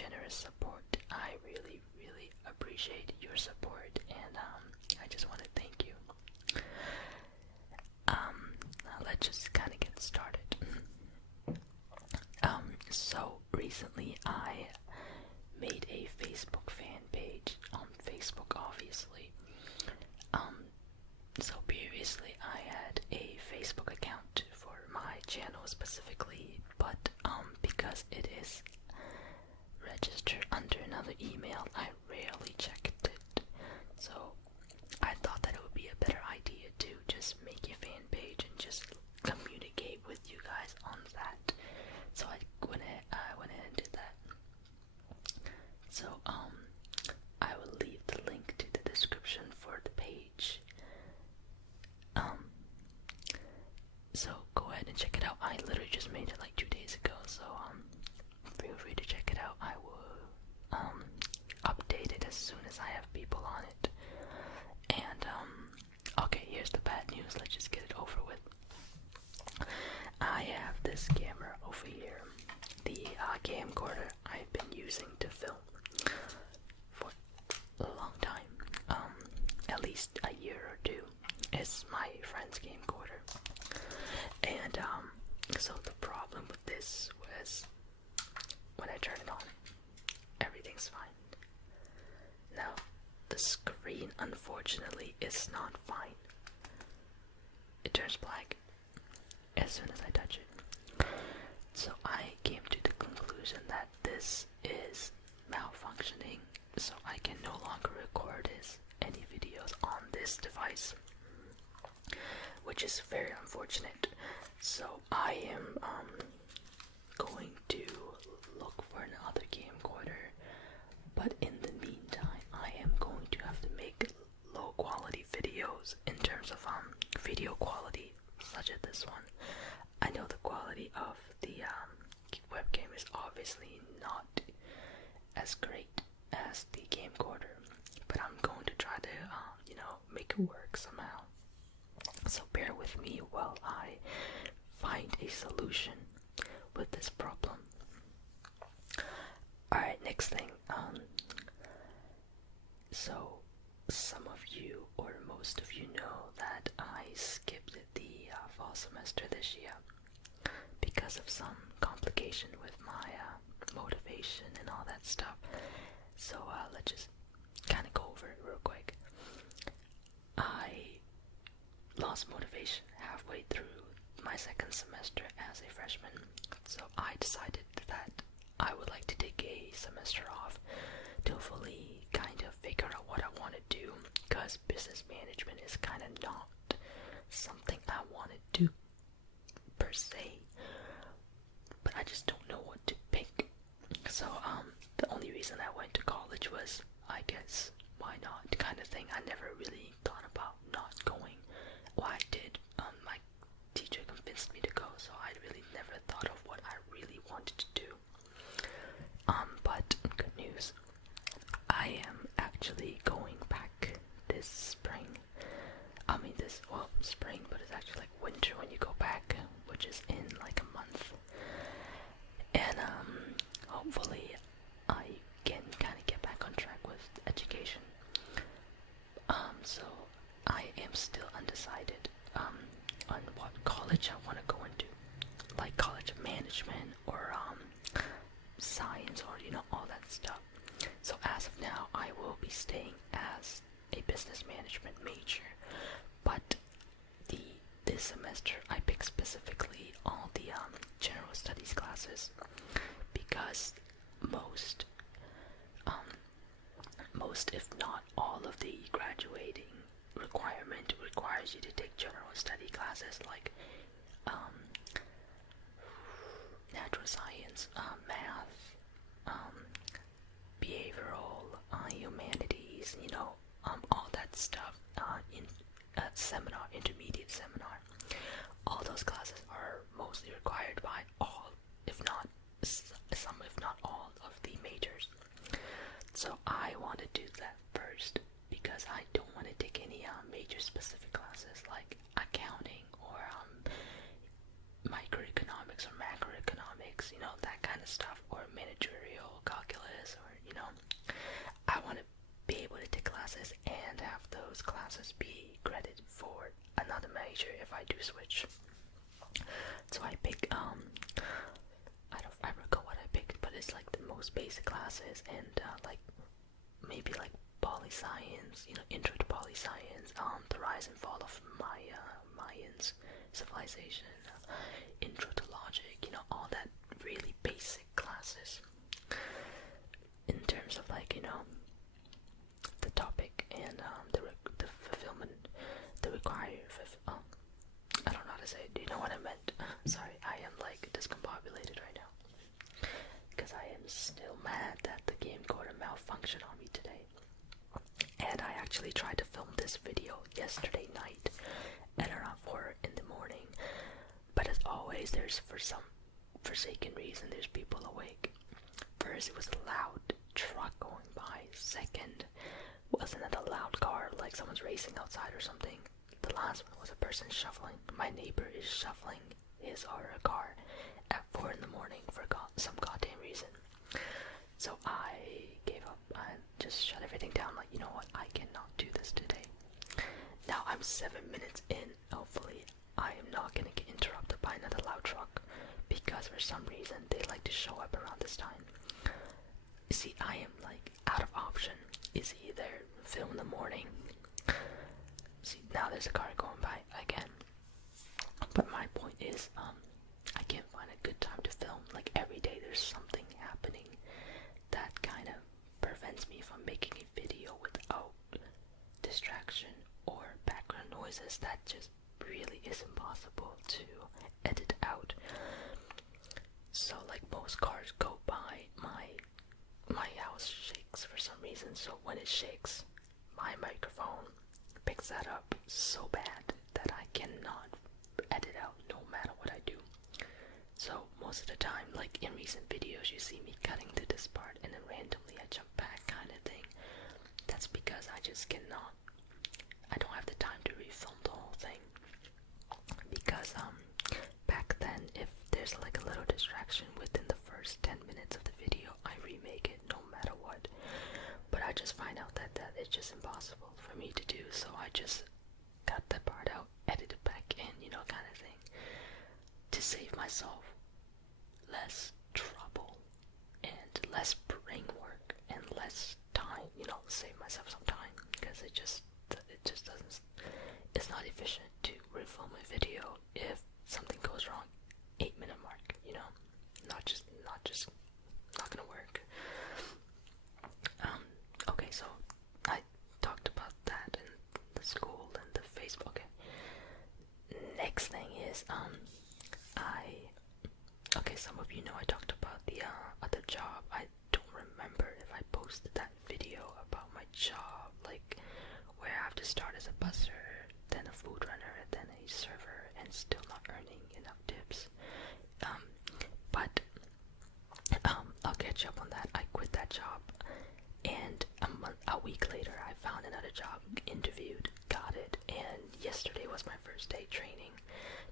generous support. I really, really appreciate your support, and I just want to thank you. Now let's just kind of get started. So recently I made a Facebook fan page on Facebook, obviously. So previously I had a Facebook account for my channel specifically, but because it is registered under another email, I rarely checked it. So I thought that it would be a better idea to just make a fan page and just communicate with you guys on that. So I went ahead and did that. So I will leave the link to the description for the page. So go ahead and check it out. I literally just made it like 2 days ago, so feel free to check it out. I will update it as soon as I have people on it. And okay, here's the bad news. Let's just get it over with. I have this camera over here, the camcorder I've been using to film for a long time, at least a year or two. It's my friend's camcorder, and so the problem with this was when I turn it on, everything's fine. Now the screen, unfortunately, is not fine. It turns black as soon as I touch it. So I came to the conclusion that this is malfunctioning, so I can no longer record any videos on this device, which is very unfortunate. So I am going to look for another camcorder, but in the meantime I am going to have to make low quality videos in terms of video quality, such as this one. I know the quality of the webcam is obviously not as great as the camcorder, but I'm going to try to make it work somehow. So bear with me while I find a solution with this problem. Alright, next thing. So some of you, or most of you, know that I skipped the fall semester this year because of some complication with my motivation and all that stuff. So let's just kind of go over it real quick. I lost motivation halfway through my second semester as a freshman, so I decided that I would like to take a semester off to fully kind of figure out what I want to do, because business management is kind of not something I want to do per se, but I just don't know what to pick. So the only reason I went to college was, I guess, why not kind of thing. I never really thought about not going. Well, I did. My teacher convinced me to go, so I really never thought of what I really wanted to do. But good news, I am actually going back this spring. Spring, but it's actually like winter when you go back, which is in like a month. And hopefully I can kind of get back on track with education. So I am still undecided on what college I want to go into, like college of management or science, or all that stuff. So as of now, I will be staying as a business management major, but this semester I picked specifically all the general studies classes, because most if not all of the graduating requirement requires you to take general study classes like natural science, math, behavioral, humanities, all that stuff in seminar, intermediate seminar. All those classes are mostly required by all, if not some, if not all of the majors. So I want to do that first, because I don't want to take any major specific classes like accounting or microeconomics or macroeconomics, that kind of stuff, or managerial calculus future if I do switch. So I pick I forgot what I picked, but it's like the most basic classes, and like maybe like poly science, intro to poly science, the rise and fall of Mayans civilization, intro to logic, all that really basic classes. In terms of like the topic and the fulfillment, the required. I don't know how to say it. Do you know what I meant? Sorry, I am like discombobulated right now because I am still mad that the game code malfunctioned on me today. And I actually tried to film this video yesterday night at around 4 in the morning, but as always, there's for some forsaken reason there's people awake. First, it was a loud truck going by. Second, wasn't it a loud car like someone's racing outside or something? The last one was a person shuffling. My neighbor is shuffling his or her car at 4 in the morning for some goddamn reason. So I gave up. I just shut everything down. Like, you know what? I cannot do this today. Now I'm 7 minutes in. Hopefully, I am not gonna get interrupted by another loud truck because for some reason they like to show up around this time. See, I am like out of option. Is either film in the morning. See, now there's a car going by again. But my point is, I can't find a good time to film. Like every day there's something happening that kind of prevents me from making a video without distraction or background noises. That just really is impossible to edit out. So like most cars go by, my house shakes for some reason. So when it shakes, my microphone picks that up so bad that I cannot edit out no matter what I do. So most of the time, like in recent videos, you see me cutting to this part and then randomly I jump back kind of thing. That's because I just cannot, I don't have the time to refilm the whole thing. Because back then, if there's like a little distraction within the first 10 minutes of the video, I remake it no matter what. But I just find out that it's just impossible for me to do, so I just cut that part out, edit it back in, kind of thing, to save myself less trouble and less brain work and less time, save myself some time, because it just doesn't, it's not efficient to refilm a video if something goes wrong 8-minute mark, not gonna work. Okay, so I talked about that and the school and the Facebook. Okay, next thing is okay, some of you know I talked about the other job. I don't remember if I posted that video about my job, like where I have to start as a busser, then a food runner, then a server, and still not earning enough tips. But I'll catch up on that. I quit that job, and a week later I found another job, interviewed, got it, and yesterday was my first day training.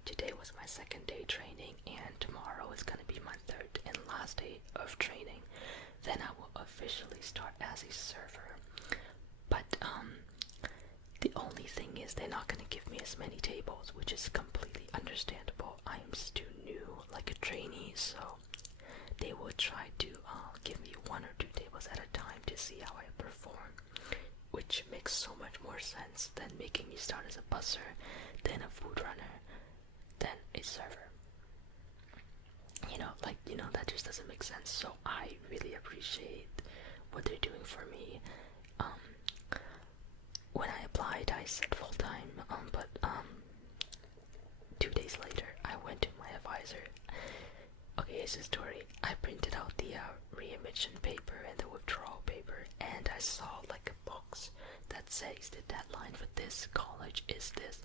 Today was my second day training, and tomorrow is gonna be my third and last day of training. Then I will officially start as a server. But the only thing is they're not gonna give me as many tables, which is completely understandable. I am still new, like a trainee, so they will try to give me 1 or 2 tables at a time to see how I perform, which makes so much more sense than making me start as a busser, then a food runner, then a server. That just doesn't make sense. So I really appreciate what they're doing for me. When I applied, I said full-time, but 2 days later, I went to my advisor. Okay, here's the story. I printed out the re-admission paper and the withdrawal paper, and I saw like a box that says the deadline for this college is this.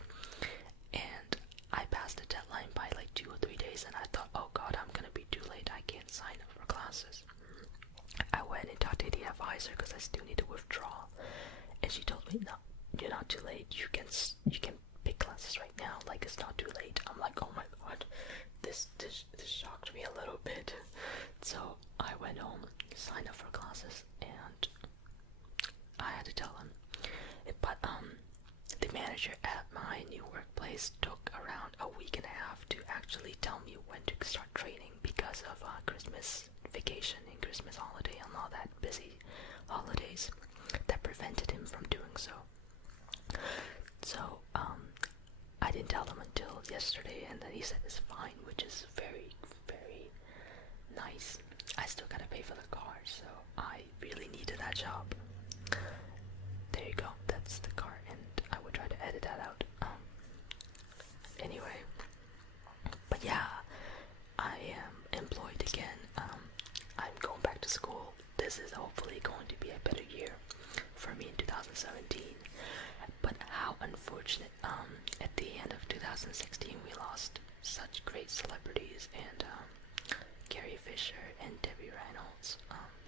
And I passed the deadline by like 2 or 3 days, and I thought, oh god, I'm gonna be too late. I can't sign up for classes. I went and talked to the advisor because I still need to withdraw, and she told me, no, you're not too late. You can pick classes right now. Like, it's not too late. I'm like, oh my god, this shocked me a little bit. So I went home, signed up for classes, and I had to tell them. But the manager at my new workplace took around a week and a half to actually tell me when to start training because of Christmas vacation and Christmas holiday and all that busy holidays that prevented him from doing so. So, I didn't tell him until yesterday, and then he said it's fine, which is very, very nice. I still gotta pay for the car, so I really needed that job. There you go, that's the car, and I would try to edit that out. Anyway, but yeah, I am employed again. I'm going back to school. This is hopefully going to be a better year for me in 2017. But how unfortunate, at the end of 2016 we lost such great celebrities, and Carrie Fisher and Debbie Reynolds.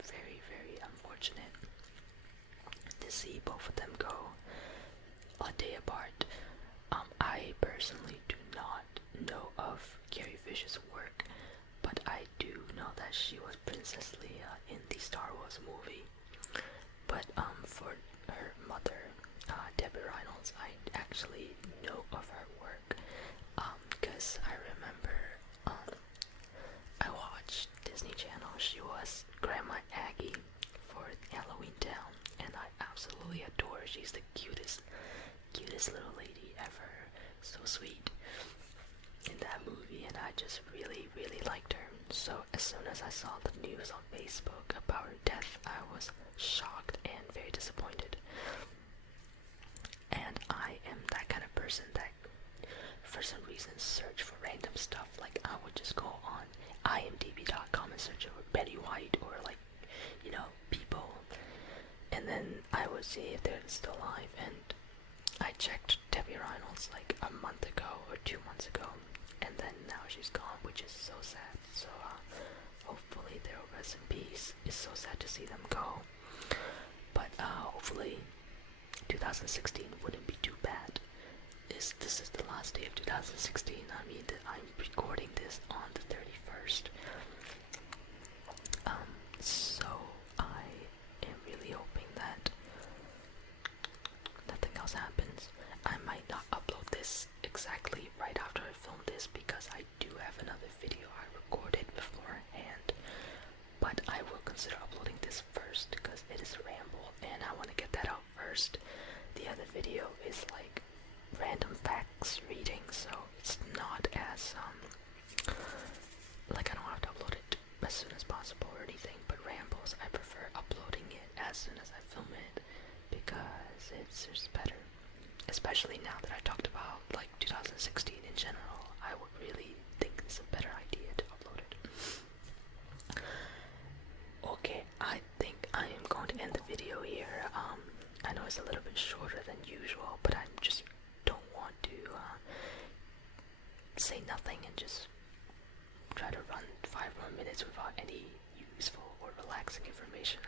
Very, very unfortunate to see both of them go a day apart. I personally do not know of Carrie Fisher's work, but I do know that she was Princess Leia in the Star Wars movie. But for her mother, Debbie Reynolds, I actually know of her work, because I remember I watched Disney Channel. She was Grandma Aggie for Halloween Town, and I absolutely adore her. She's the cutest little lady ever. So sweet in that movie, and I just really, really liked her. So as soon as I saw the news on Facebook about her death, I was shocked and very disappointed. And I am that kind of person that for some reason search for random stuff. Like, I would just go on imdb.com and search for Betty White or, like, you know, people, and then I would see if they're still alive. And I checked Debbie Reynolds like a month ago or 2 months ago, and then now she's gone, which is so sad. So hopefully they'll rest in peace. It's so sad to see them go, but hopefully 2016 wouldn't be too bad. This is the last day of 2016. I mean, I'm recording this on the 31st. So I am really hoping that nothing else happens. I might not upload this exactly right after I film this, because I do have another video I recorded beforehand, but I will consider uploading this first because it is Ramble and I want to get that out first. The other video is like random facts reading, so it's not as like I don't have to upload it as soon as possible or anything. But Rambles, I prefer uploading it as soon as I film it because it's just better. Especially now that I talked about like 2016 in general, I would really think it's a better idea to upload it. Okay, I think I am going to end the video here. I know it's a little bit shorter than usual, but I just don't want to say nothing and just try to run 5 more minutes without any useful or relaxing information.